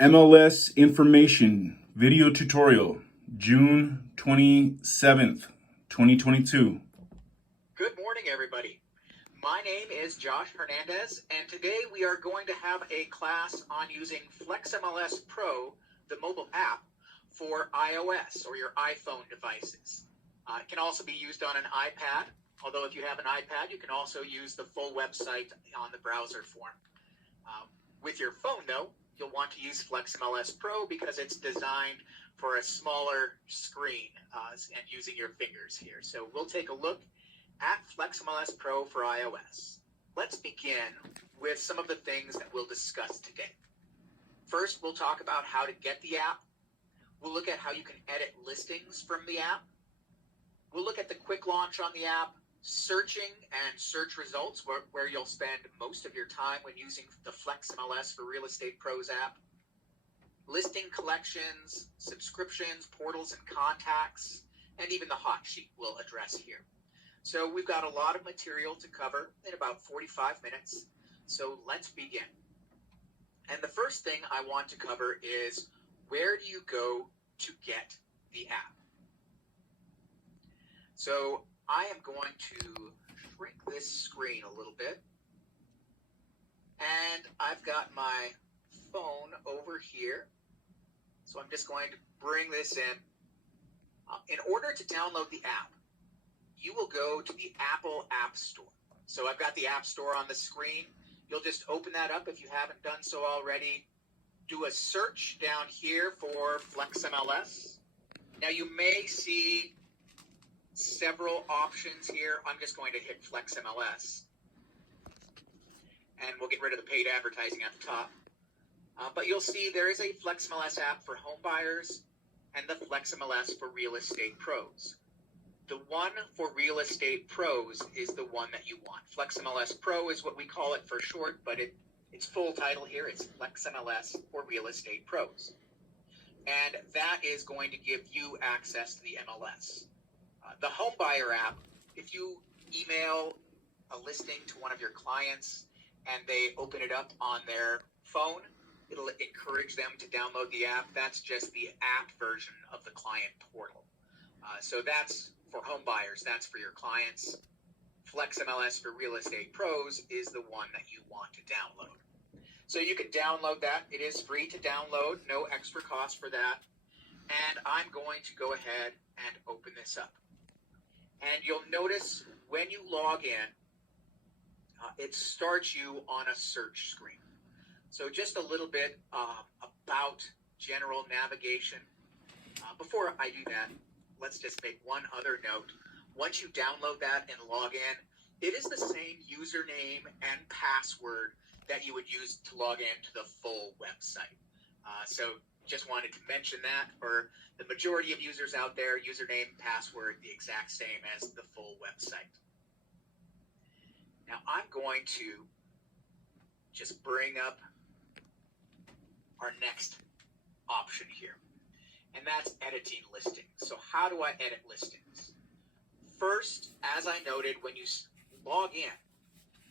FlexMLS information video tutorial, June 27th, 2022. Good morning, everybody. My name is Josh Hernandez, and today we are going to have a class on using FlexMLS Pro, the mobile app, for iOS or your iPhone devices. It can also be used on an iPad, although if you have an iPad, you can also use the full website on the browser form. With your phone, though, you'll want to use FlexMLS Pro because it's designed for a smaller screen and using your fingers here. So we'll take a look at FlexMLS Pro for iOS. Let's begin with some of the things that we'll discuss today. First, we'll talk about how to get the app. We'll look at how you can edit listings from the app. We'll look at the quick launch on the app, searching and search results, where you'll spend most of your time when using the FlexMLS for Real Estate Pros app. Listing collections, subscriptions, portals and contacts, and even the hot sheet we'll address here. So we've got a lot of material to cover in about 45 minutes. So let's begin. And the first thing I want to cover is, where do you go to get the app? So I am going to shrink this screen a little bit. And I've got my phone over here. So I'm just going to bring this in. In order to download the app, you will go to the Apple App Store. So I've got the App Store on the screen. You'll just open that up if you haven't done so already. Do a search down here for FlexMLS. Now you may see several options here. I'm just going to hit FlexMLS. And we'll get rid of the paid advertising at the top. But you'll see there is a FlexMLS app for home buyers and the FlexMLS for Real Estate Pros. The one for Real Estate Pros is the one that you want. FlexMLS Pro is what we call it for short, but its full title here is FlexMLS for Real Estate Pros. And that is going to give you access to the MLS. The home buyer app, if you email a listing to one of your clients and they open it up on their phone, it'll encourage them to download the app. That's just the app version of the client portal. So that's for home buyers, that's for your clients. FlexMLS for Real Estate Pros is the one that you want to download. So you can download that. It is free to download, no extra cost for that. And I'm going to go ahead and open this up. And you'll notice when you log in, it starts you on a search screen. So just a little bit about general navigation. Before I do that, let's just make one other note. Once you download that and log in, it is the same username and password that you would use to log in to the full website. So just wanted to mention that for the majority of users out there, username, password, the exact same as the full website. Now I'm going to just bring up our next option here, and that's editing listings. So how do I edit listings? First, as I noted, when you log in,